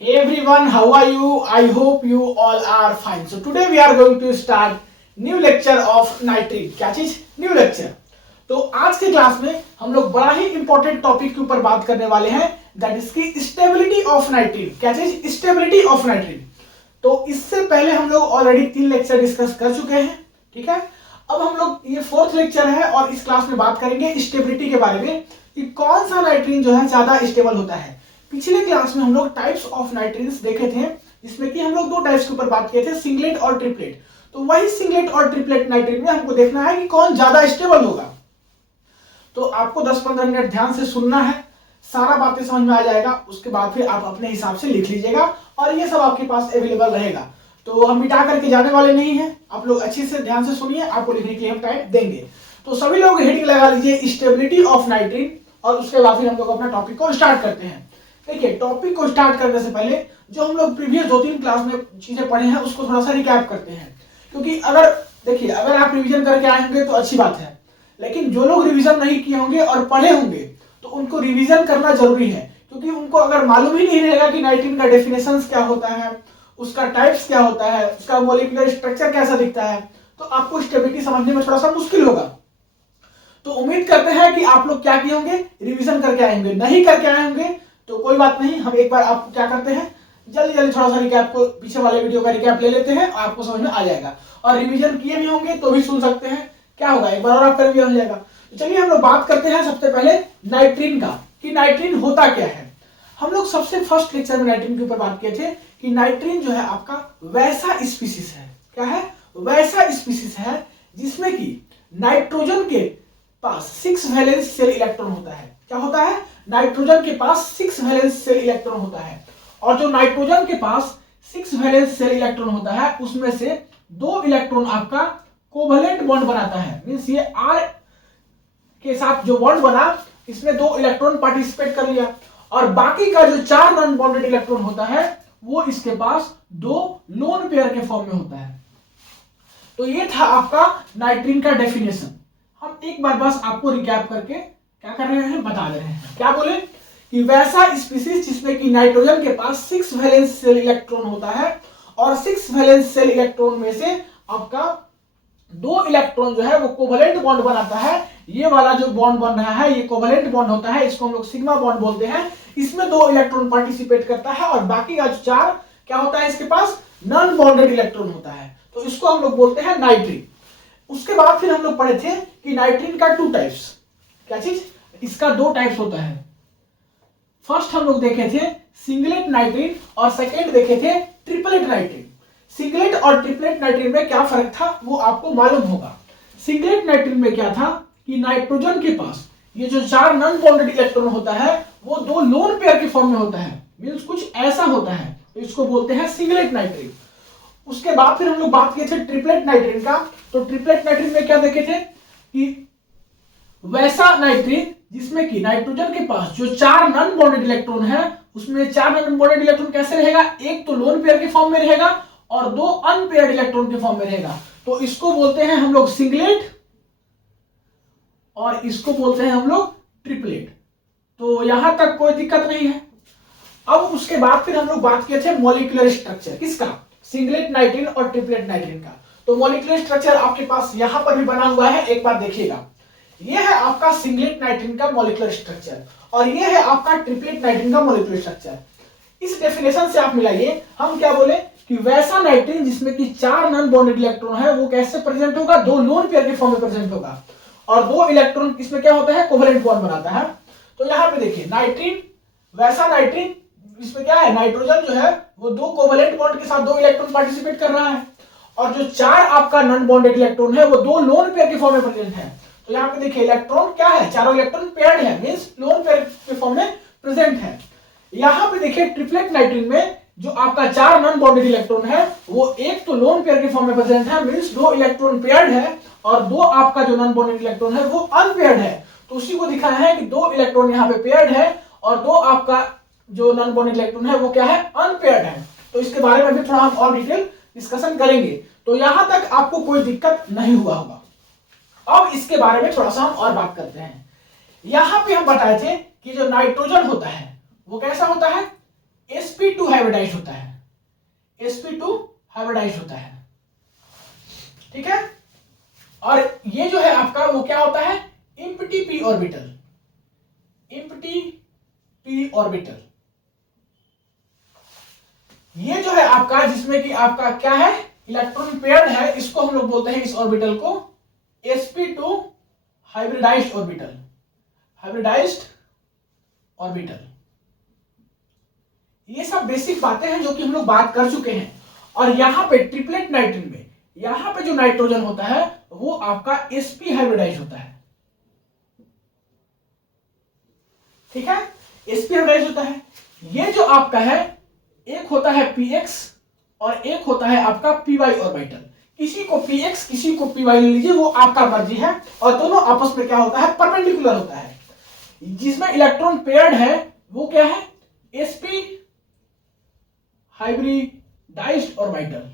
Hey everyone, how are you? I hope you all are fine. So today we are going to start new lecture of nitrate. क्या चीज? New lecture. तो आज के class में हम लोग बड़ा ही इंपॉर्टेंट टॉपिक के ऊपर बात करने वाले हैं, दैट इज की स्टेबिलिटी ऑफ नाइट्रीन. क्या चीज? Stability of नाइट्रीन. तो इससे पहले हम लोग ऑलरेडी 3 लेक्चर डिस्कस कर चुके हैं, ठीक है. अब हम लोग ये 4th लेक्चर है और इस क्लास में बात करेंगे स्टेबिलिटी के बारे में कि कौन सा नाइट्रीन जो है ज्यादा स्टेबल होता है. पिछले क्लास में हम लोग टाइप्स ऑफ नाइट्रीन्स देखे थे, जिसमें कि हम लोग 2 टाइप्स के ऊपर बात किए थे, सिंगलेट और ट्रिपलेट. तो वही सिंगलेट और ट्रिपलेट नाइट्रीन में हमको देखना है कि कौन ज्यादा स्टेबल होगा. तो आपको 10-15 मिनट ध्यान से सुनना है, सारा बातें समझ में आ जाएगा. उसके बाद फिर आप अपने हिसाब से लिख लीजिएगा और ये सब आपके पास अवेलेबल रहेगा. तो हम मिटा करके जाने वाले नहीं है, आप लोग अच्छे से ध्यान से सुनिए, आपको लिखने के लिए हम टाइम देंगे. तो सभी लोग हेडिंग लगा लीजिए स्टेबिलिटी ऑफ नाइट्रीन और उसके बाद फिर हम लोग अपना टॉपिक को स्टार्ट करते हैं. देखिए, टॉपिक को स्टार्ट करने से पहले जो हम लोग प्रीवियस 2-3 क्लास में चीजें पढ़े हैं उसको थोड़ा सा रिकैप करते हैं. क्योंकि अगर आप रिवीजन करके आए होंगे तो अच्छी बात है, लेकिन जो लोग रिवीजन नहीं किए होंगे और पढ़े होंगे तो उनको रिवीजन करना जरूरी है. क्योंकि उनको अगर मालूम ही नहीं रहेगा कि नाइट्रीन का डेफिनेशन क्या होता है, उसका टाइप्स क्या होता है, उसका मॉलिक्यूलर स्ट्रक्चर कैसा दिखता है, तो आपको स्टेबिलिटी समझने में थोड़ा सा मुश्किल होगा. तो उम्मीद करते हैं कि आप लोग क्या किए होंगे, रिवीजन करके आएंगे. नहीं करके आए होंगे तो कोई बात नहीं, हम एक बार आप क्या करते हैं, जल्दी जल्दी थोड़ा सा रिकैप को, पीछे वाले वीडियो का रिकैप ले लेते हैं, आपको समझ में आ जाएगा. और रिवीजन किए भी होंगे तो भी सुन सकते हैं, क्या होगा, एक बार और आपका रिवीजन हो जाएगा. तो चलिए हम लोग बात करते हैं सबसे पहले नाइट्रीन का, कि नाइट्रीन होता क्या है. हम लोग सबसे फर्स्ट लेक्चर में नाइट्रीन के ऊपर बात किए थे कि नाइट्रीन जो है आपका वैसा स्पीसीज है. क्या है? वैसा स्पीसीज है जिसमें कि नाइट्रोजन के पास 6 वैलेंस शेल इलेक्ट्रॉन होता है. क्या होता है? नाइट्रोजन के पास 6 वैलेंस शेल इलेक्ट्रॉन होता है. और जो नाइट्रोजन के पास 6 वैलेंस शेल इलेक्ट्रॉन होता है उसमें से 2 इलेक्ट्रॉन आपका कोवैलेंट बॉन्ड बनाता है. मींस ये R के साथ जो बॉन्ड बना, इसमें 2 इलेक्ट्रॉन पार्टिसिपेट कर लिया और बाकी का जो 4 नॉन बॉन्डेड इलेक्ट्रॉन होता है वो इसके पास 2 लोन पेयर के फॉर्म में होता है. तो ये था आपका नाइट्रीन का डेफिनेशन. हम एक बार बस आपको रिकैप करके क्या कर रहे हैं, बता रहे हैं. क्या बोले कि वैसा स्पीसीज जिसमें कि नाइट्रोजन के पास 6 वैलेंस शेल इलेक्ट्रॉन होता है और 6 वैलेंस शेल इलेक्ट्रॉन में से आपका 2 इलेक्ट्रॉन जो है वो कोवैलेंट बॉन्ड बनाता है. ये वाला जो बॉन्ड बन रहा है ये कोवैलेंट बॉन्ड होता है, इसको हम लोग सिग्मा बॉन्ड बोलते हैं. इसमें 2 इलेक्ट्रॉन पार्टिसिपेट करता है और बाकी का जो 4 क्या होता है, इसके पास नॉन बॉन्डेड इलेक्ट्रॉन होता है. तो इसको हम लोग बोलते हैं नाइट्रीन. उसके बाद फिर हम लोग पढ़े थे कि नाइट्रीन का 2 टाइप्स. क्या चीज? इसका 2 टाइप्स होता है. फर्स्ट हम लोग देखे थे सिंगलेट नाइट्रीन और सेकेंड देखे थे ट्रिपलेट नाइट्रीन. सिंगलेट और ट्रिपलेट नाइट्रीन में क्या फर्क था वो आपको मालूम होगा. सिंगलेट नाइट्रीन में क्या था कि नाइट्रोजन के पास ये जो 4 नॉन बॉन्डेड इलेक्ट्रॉन होता है वो 2 लोन पेयर के फॉर्म में होता है. मींस कुछ ऐसा होता है, तो इसको बोलते हैं सिंगलेट नाइट्रीन. उसके बाद फिर हम लोग बात किए थे ट्रिपलेट नाइट्रीन का. तो ट्रिपलेट नाइट्रीन में क्या देखे थे कि वैसा नाइट्रीन जिसमें कि नाइट्रोजन के पास जो 4 नॉन बॉन्डेड इलेक्ट्रॉन है उसमें 4 नॉन बॉन्डेड इलेक्ट्रॉन कैसे रहेगा, एक तो लोन पेयर के फॉर्म में रहेगा और 2 अनपेयर्ड इलेक्ट्रॉन के फॉर्म में रहेगा. तो इसको बोलते हैं हम लोग सिंगलेट और इसको बोलते हैं हम लोग ट्रिपलेट. तो यहां तक कोई दिक्कत नहीं है. अब उसके बाद फिर हम लोग बात किए थे मॉलिक्यूलर स्ट्रक्चर किसका, सिंगलेट नाइट्रीन और ट्रिपलेट नाइट्रीन का. तो मॉलिक्यूलर स्ट्रक्चर आपके पास यहां पर भी बना हुआ है, एक बार देखिएगा. यह है आपका सिंगलेट नाइट्रीन का मॉलिक्यूलर स्ट्रक्चर और यह है आपका ट्रिपलेट नाइट्रीन का मॉलिक्यूलर स्ट्रक्चर. इस डेफिनेशन से आप मिलाइए, हम क्या बोले कि वैसा नाइट्रीन जिसमें कि 4 नॉन बॉन्डेड इलेक्ट्रॉन है वो कैसे प्रेजेंट होगा, 2 लोन पेयर के फॉर्म में प्रेजेंट होगा और 2 इलेक्ट्रॉन इसमें क्या होता है, कोवैलेंट बॉन्ड बनाता है. तो यहां पे देखिए नाइट्रीन, वैसा नाइट्रीन इसमें क्या है, नाइट्रोजन जो है वो 2 कोवैलेंट बॉन्ड के साथ 2 इलेक्ट्रॉन पार्टिसिपेट कर रहा है और जो 4 आपका नॉन बॉन्डेड इलेक्ट्रॉन है वो 2 लोन पेयर के फॉर्म में प्रेजेंट है. तो यहाँ पे देखिए इलेक्ट्रॉन क्या है, चारों इलेक्ट्रॉन पेयर्ड है, मींस लोन पेयर के फॉर्म में प्रेजेंट है. यहाँ पे देखिए ट्रिपलेट नाइट्रीन में जो आपका 4 नॉन बॉन्डेड इलेक्ट्रॉन है वो एक तो लोन पेयर के फॉर्म में प्रेजेंट है, मींस 2 इलेक्ट्रॉन पेयर्ड है और 2 आपका जो नॉन बॉन्डेड इलेक्ट्रॉन है वो अनपेयर्ड है. तो उसी को दिखाया है कि 2 इलेक्ट्रॉन यहाँ पे पेयर्ड है और 2 आपका जो नॉन बॉन्डेड इलेक्ट्रॉन है वो क्या है, अनपेयर्ड है. तो इसके बारे में भी थोड़ा हम और डिटेल डिस्कशन करेंगे. तो यहां तक आपको कोई दिक्कत नहीं हुआ होगा. अब इसके बारे में थोड़ा सा हम और बात करते हैं. यहां पे हम बताए थे कि जो नाइट्रोजन होता है वो कैसा होता है, sp2 हाइब्रिडाइज होता है, sp2 हाइब्रिडाइज होता है, ठीक है। और ये जो है आपका वो क्या होता है, empty p orbital, empty p orbital. ये जो है आपका जिसमें कि आपका क्या है, इलेक्ट्रॉन पेयर्ड है, इसको हम लोग बोलते हैं इस ऑर्बिटल को sp2 hybridised orbital, hybridised orbital. ये सब बेसिक बातें हैं जो कि हम लोग बात कर चुके हैं। और यहां पे ट्रिपलेट नाइट्रीन में यहां पे जो नाइट्रोजन होता है वो आपका sp हाइब्रिडाइज होता है, ठीक है, sp हाइब्रिडाइज होता है। ये जो आपका है एक होता है px और एक होता है आपका py ऑर्बिटल। किसी को px किसी को py ले लीजिए, वो आपका मर्जी है। और दोनों आपस में क्या होता है, परपेंडिकुलर होता है। जिसमें इलेक्ट्रॉन पेयर्ड है वो क्या है, sp हाइब्रिडाइज्ड ऑर्बिटल।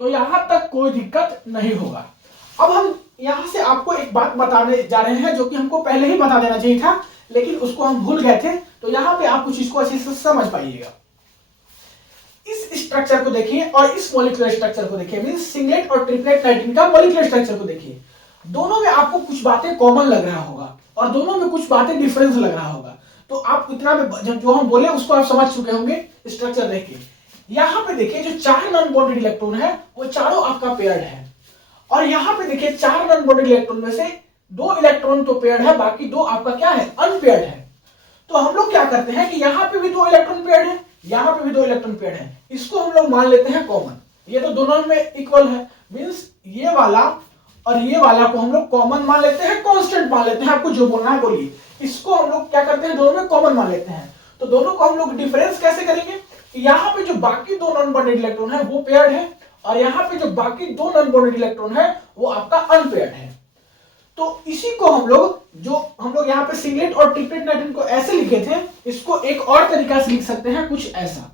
तो यहां तक कोई दिक्कत नहीं होगा। अब हम यहां से आपको एक बात बताने जा रहे हैं जो कि हमको पहले ही बता देना चाहिए था, लेकिन उसको हम भूल गए थे। तो यहां पे आप कुछ इसको अच्छे से समझ पाइएगा। इस स्ट्रक्चर को देखिए और इस मॉलिक्यूलर स्ट्रक्चर को देखिए, मींस सिंगलेट और ट्रिपलेट नाइट्रीन का मॉलिक्यूलर स्ट्रक्चर को देखिए। दोनों में आपको कुछ बातें कॉमन लग रहा होगा और दोनों में कुछ बातें डिफरेंस लग रहा होगा। तो आप इतना में जो हम बोले उसको आप समझ चुके होंगे स्ट्रक्चर देख के। यहां पे देखिए जो 4 नॉन बॉन्डेड इलेक्ट्रॉन है वो चारों आपका पेयर्ड है। और यहां पे देखिए 4 नॉन बॉन्डेड इलेक्ट्रॉन में से 2 इलेक्ट्रॉन तो पेयर्ड है, बाकी 2 आपका क्या है, अनपेयर्ड है। तो हम लोग क्या करते हैं कि यहां पे भी 2 इलेक्ट्रॉन पेयर्ड है, यहां पे भी 2 इलेक्ट्रॉन पेयर्ड है, इसको हम लोग मान लेते हैं कॉमन। ये तो दोनों में इक्वल है, मींस ये वाला और ये वाला को हम लोग कॉमन मान लेते हैं, कांस्टेंट मान लेते हैं। आपको जो बोलना है बोलिए। इसको हम लोग क्या करते हैं, दोनों में कॉमन मान लेते हैं। तो दोनों को हम लोग डिफरेंस कैसे करेंगे कि यहाँ पे जो बाकी 2 नॉन बॉन्डेड इलेक्ट्रॉन है वो पेयर्ड है और यहाँ पे जो बाकी 2 नॉन बॉन्डेड इलेक्ट्रॉन है वो आपका अनपेयर्ड है। तो इसी को हम लोग यहाँ पे सिंगलेट और ट्रिपलेट नाइट्रीन को ऐसे लिखे थे, इसको एक और तरीका से लिख सकते हैं कुछ ऐसा,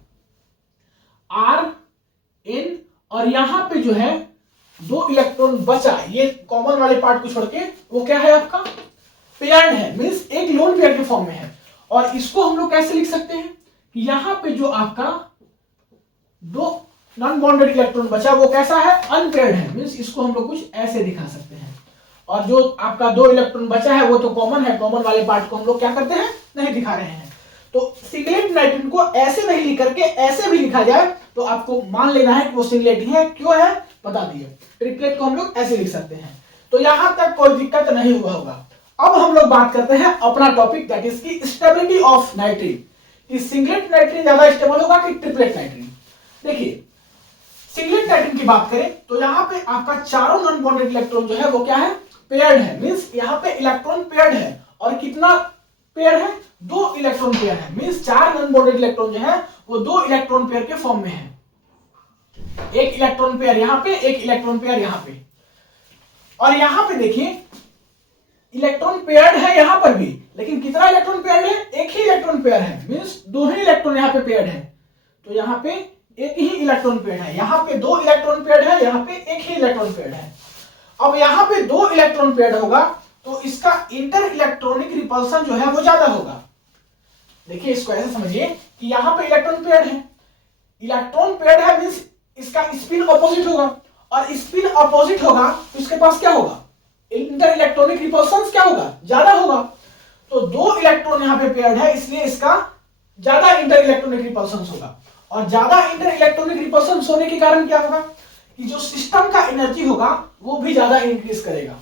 R N और यहाँ पे जो है 2 इलेक्ट्रॉन बचा, ये कॉमन वाले पार्ट को छोड़ के वो क्या है आपका पेयर्ड है, मींस एक लोन पेयर के फॉर्म में है। और इसको हम लोग कैसे लिख सकते हैं कि यहाँ पे जो आपका 2 नॉन बॉन्डेड इलेक्ट्रॉन बचा वो कैसा है, अनपेयर्ड है, मींस इसको हम लोग कुछ ऐसे दिखा सकते हैं। और जो आपका 2 इलेक्ट्रॉन बचा है वो तो कॉमन है, कॉमन वाले पार्ट को हम लोग क्या करते हैं, नहीं दिखा रहे हैं। तो सिंगलेट नाइट्रीन को ऐसे नहीं लिख करके ऐसे भी लिखा जाए तो आपको मान लेना है कि वो सिंगलेट ही है। क्यों है बता दिए। ट्रिपलेट को हम लोग ऐसे लिख सकते हैं। तो यहां तक कोई दिक्कत नहीं हुआ होगा। अब हम लोग बात करते हैं अपना टॉपिक, दैट इज की स्टेबिलिटी ऑफ नाइट्रीन। कि सिंगलेट नाइट्रीन ज्यादा स्टेबल होगा कि ट्रिपलेट नाइट्रीन। देखिए सिंगलेट नाइट्रीन की बात करें तो यहाँ पे आपका चारों नॉन बॉन्डेड इलेक्ट्रॉन जो है वो क्या है, पेयर्ड है, मींस यहाँ पे इलेक्ट्रॉन पेयर्ड है। और कितना पेयर है, 2 इलेक्ट्रॉन पेयर है, मींस 4 नॉन बॉन्डेड इलेक्ट्रॉन जो है वो 2 इलेक्ट्रॉन पेयर के फॉर्म में है। एक इलेक्ट्रॉन पेयर यहाँ पे, एक इलेक्ट्रॉन पेयर यहाँ पे। और यहाँ पे देखिए इलेक्ट्रॉन पेयर्ड है यहाँ पर भी, लेकिन कितना इलेक्ट्रॉन पेयर्ड है, एक ही इलेक्ट्रॉन पेयर है, मींस 2 ही इलेक्ट्रॉन यहाँ पे पेयर्ड है। तो यहाँ पे एक ही इलेक्ट्रॉन पेयर है, यहाँ पे 2 इलेक्ट्रॉन पेयर है, यहाँ पे एक ही इलेक्ट्रॉन पेयर है। अब यहाँ पे 2 इलेक्ट्रॉन पेयर होगा तो इसका इंटर इलेक्ट्रॉनिक रिपल्सन जो है वो ज्यादा होगा। देखिए इसको ऐसे समझिए कि यहाँ पे इलेक्ट्रॉन पेयर है, इलेक्ट्रॉन पेयर है मींस इसका स्पिन अपोजिट होगा, और स्पिन अपोजिट होगा तो इसके पास क्या होगा, इंटर इलेक्ट्रॉनिक रिपल्सन क्या होगा, ज्यादा होगा। तो 2 इलेक्ट्रॉन यहाँ पे पेयर्ड है, इसलिए इसका ज्यादा इंटर इलेक्ट्रॉनिक रिपल्सन होगा। और ज्यादा इंटर इलेक्ट्रॉनिक रिपल्सन होने के कारण क्या होगा कि जो सिस्टम का एनर्जी होगा वो भी ज्यादा इंक्रीज करेगा।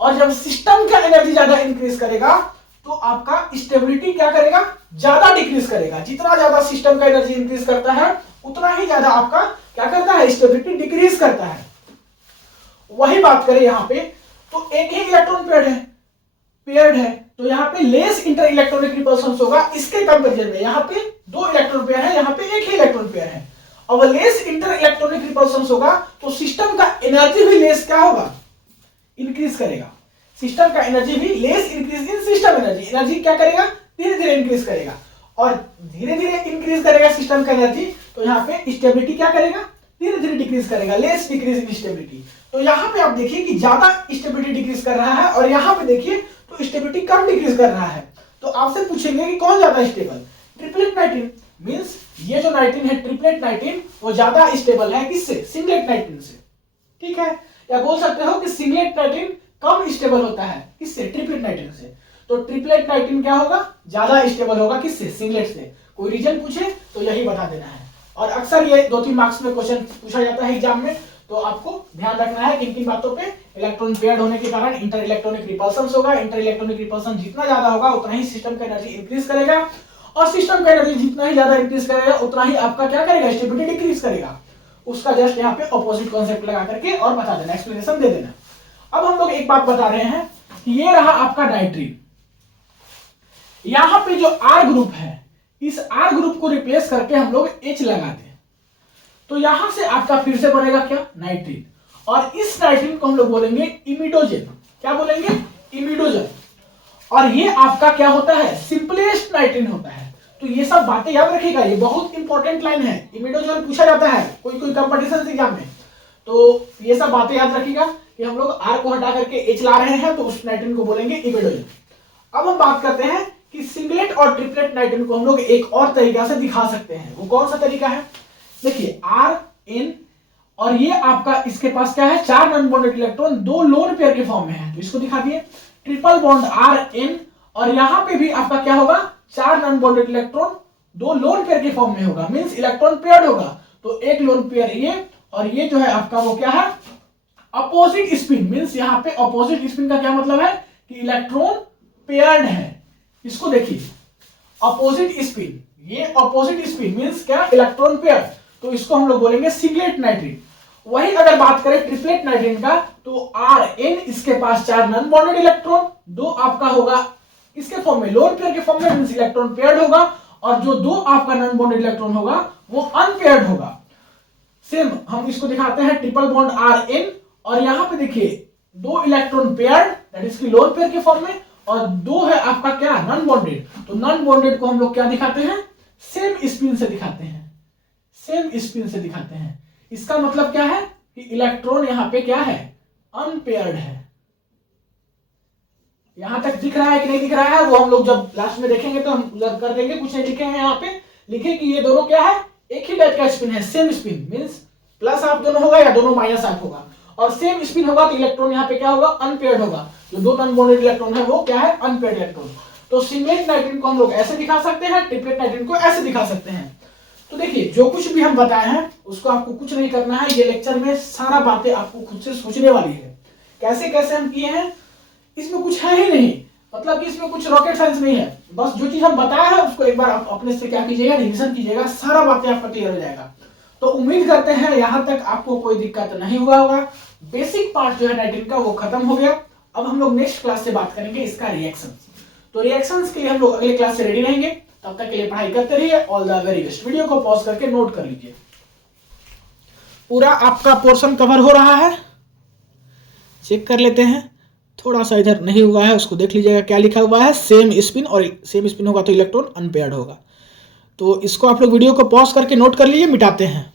और जब सिस्टम का एनर्जी ज्यादा इंक्रीज करेगा तो आपका स्टेबिलिटी क्या करेगा, ज्यादा डिक्रीज करेगा। जितना ज्यादा सिस्टम का एनर्जी इंक्रीज करता है उतना ही ज्यादा आपका क्या करता है, स्टेबिलिटी डिक्रीज करता है। वही बात करें यहाँ पे तो एक ही इलेक्ट्रॉन पेयर्ड है तो यहाँ पे लेस इंटर इलेक्ट्रॉनिक रिपल्सन होगा। इसके कंपेरिजन में यहाँ पे 2 इलेक्ट्रॉन पेयर है, यहाँ पे एक ही इलेक्ट्रॉन पेयर है। अब लेस इंटर इलेक्ट्रॉनिक रिपल्सन होगा तो सिस्टम का एनर्जी भी लेस क्या होगा, इंक्रीज करेगा। सिस्टम का एनर्जी भी less increase in system energy क्या करेगा, धीरे धीरे इंक्रीज करेगा। और धीरे धीरे इंक्रीज करेगा सिस्टम का एनर्जी तो यहाँ पे स्टेबिलिटी क्या करेगा, धीरे धीरे डिक्रीज करेगा, लेस डिक्रीज इन स्टेबिलिटी। तो यहाँ पे आप देखिए कि ज्यादा स्टेबिलिटी डिक्रीज कर रहा है और यहाँ पे देखिए तो स्टेबिलिटी कम डिक्रीज कर रहा है। तो आपसे पूछेंगे कि कौन ज्यादा स्टेबल, ट्रिपलेट नाइट्रीन मींस ये जो नाइट्रीन है ट्रिपलेट नाइट्रीन वो ज्यादा स्टेबल है किससे? सिंगलेट नाइट्रीन से। ठीक है, या बोल सकते हो कि सिंगलेट नाइट्रीन कम स्टेबल होता है किससे? ट्रिपलेट नाइट्रीन से। तो ट्रिपलेट नाइट्रीन क्या होगा? ज्यादा स्टेबल होगा किससे? सिंगलेट से। कोई रीजन पूछे तो यही बता देना है। और अक्सर ये 2-3 मार्क्स में क्वेश्चन पूछा जाता है एग्जाम में, तो आपको ध्यान रखना है किन किन बातों पे। इलेक्ट्रॉन पेयर्ड होने के कारण इंटर इलेक्ट्रॉनिक रिपल्सन होगा। इंटर इलेक्ट्रॉनिक रिपल्सन जितना ज्यादा होगा उतना ही सिस्टम का एनर्जी इंक्रीज करेगा, और सिस्टम का एनर्जी जितना ही ज्यादा इंक्रीज करेगा उतना ही आपका क्या करेगा? स्टेबिलिटी डिक्रीज करेगा। उसका जस्ट यहाँ पे ऑपोजिट कॉन्सेप्ट लगा करके और बता देना, एक्सप्लेनेशन दे देना। अब हम लोग एक बात बता रहे हैं कि ये रहा आपका नाइट्रीन, यहां पे जो R ग्रुप है इस R ग्रुप को रिप्लेस करके हम लोग H लगा दें तो यहां से आपका फिर से बनेगा क्या? नाइट्रीन। और इस नाइट्रीन को हम लोग बोलेंगे इमिडोजन। क्या बोलेंगे? इमिडोजन। और ये आपका क्या होता है? सिंपलेस्ट नाइट्रीन होता है। तो ये सब बातें याद रखिएगा, ये बहुत इंपॉर्टेंट लाइन है। इमिडोजन पूछा जाता है कोई कोई कंपटीशन एग्जाम में, तो ये सब बातें याद रखिएगा कि हम लोग R को हटा करके H ला रहे हैं तो उस नाइट्रीन को बोलेंगे इमिडोजन। अब हम बात करते हैं कि सिंगलेट और ट्रिपलेट नाइट्रीन को हम लोग एक और तरीका से दिखा सकते हैं। वो कौन सा तरीका है? देखिए RN, और ये आपका इसके पास क्या है? 4 non bonded electron 2 lone pair के फॉर्म में है, तो इसको दिखा दिए ट्रिपल बॉन्ड RN। और यहां पे भी आपका क्या होगा? 4 non bonded electron 2 lone pair के फॉर्म में होगा, मींस इलेक्ट्रॉन पेयर्ड होगा। तो एक लोन पेयर ये, और ये जो है आपका वो क्या है? Opposite spin. मींस यहां पे अपोजिट स्पिन का क्या मतलब है? कि इलेक्ट्रॉन पेयर्ड है। इसको देखिए अपोजिट स्पिन, ये अपोजिट स्पिन मींस क्या? Electron pair. तो इसको हम लोग बोलेंगे सिंगलेट नाइट्रीन। वही अगर बात करें ट्रिपलेट नाइट्रीन का तो RN, इसके पास 4 नॉन बॉन्डेड इलेक्ट्रॉन, 2 आपका होगा इसके फॉर्म में लोन पेयर के फॉर्म में, मींस इलेक्ट्रॉन पेयर्ड होगा, और जो 2 आपका नॉन बॉन्डेड इलेक्ट्रॉन होगा वो अनपेयर्ड होगा। सेम हम इसको दिखाते हैं ट्रिपल बॉन्ड RN, और यहां पे देखिए 2 इलेक्ट्रॉन पेयर्ड दैट इज की लोन पेयर के फॉर्म में, और 2 है आपका क्या? Non bonded. तो नॉन बॉन्डेड को हम लोग क्या दिखाते हैं? सेम स्पिन से दिखाते हैं। सेम स्पिन से दिखाते हैं। इसका मतलब क्या है? कि इलेक्ट्रॉन यहां पे क्या है? अनपेयर्ड है। यहां तक दिख रहा है कि नहीं दिख रहा है वो हम लोग जब लास्ट में देखेंगे तो हम कर देंगे। कुछ नहीं लिखे हैं यहाँ पे, लिखे कि ये दोनों क्या है? एक ही टाइप का स्पिन है, सेम स्पिन मींस प्लस आप दोनों होगा या दोनों माइनस आप होगा, और सेम स्पिन होगा तो इलेक्ट्रॉन यहाँ पे क्या होगा? अनपेयर्ड होगा। जो 2 नॉन बॉन्डेड इलेक्ट्रॉन है वो क्या है? Unpaired electron. तो सिंगलेट नाइट्रीन को हम लोग ऐसे दिखा सकते हैं, ट्रिपलेट नाइट्रीन को ऐसे दिखा सकते हैं। तो देखिए जो कुछ भी हम बताए हैं उसको आपको कुछ नहीं करना है, ये लेक्चर में सारा बातें आपको खुद से सोचने वाली है। कैसे कैसे हम किए हैं इसमें कुछ है ही नहीं, मतलब कि इसमें कुछ रॉकेट साइंस नहीं है। बस जो चीज हम बताया है उसको एक बार आप अपने से क्या कीजिएगा? रिवीजन कीजिएगा, सारा बातें आपका क्लियर हो जाएगा। तो उम्मीद करते हैं यहां तक आपको कोई दिक्कत नहीं हुआ होगा। बेसिक पार्ट जो है नाइट्रीन का वो खत्म हो गया। अब हम लोग नेक्स्ट क्लास से बात करेंगे इसका रिएक्शंस। तो रिएक्शंस के लिए हम लोग अगले क्लास से रेडी रहेंगे। तब तक के लिए पढ़ाई करते रहिए। All the very best. Video को पॉज करके नोट कर लीजिए। पूरा आपका पोर्शन कवर हो रहा है, चेक कर लेते हैं। थोड़ा सा इधर नहीं हुआ है उसको देख लीजिएगा क्या लिखा हुआ है? सेम स्पिन, और सेम स्पिन होगा तो इलेक्ट्रॉन अनपेयर्ड होगा। तो इसको आप लोग वीडियो को पॉज करके नोट कर लीजिए, मिटाते हैं।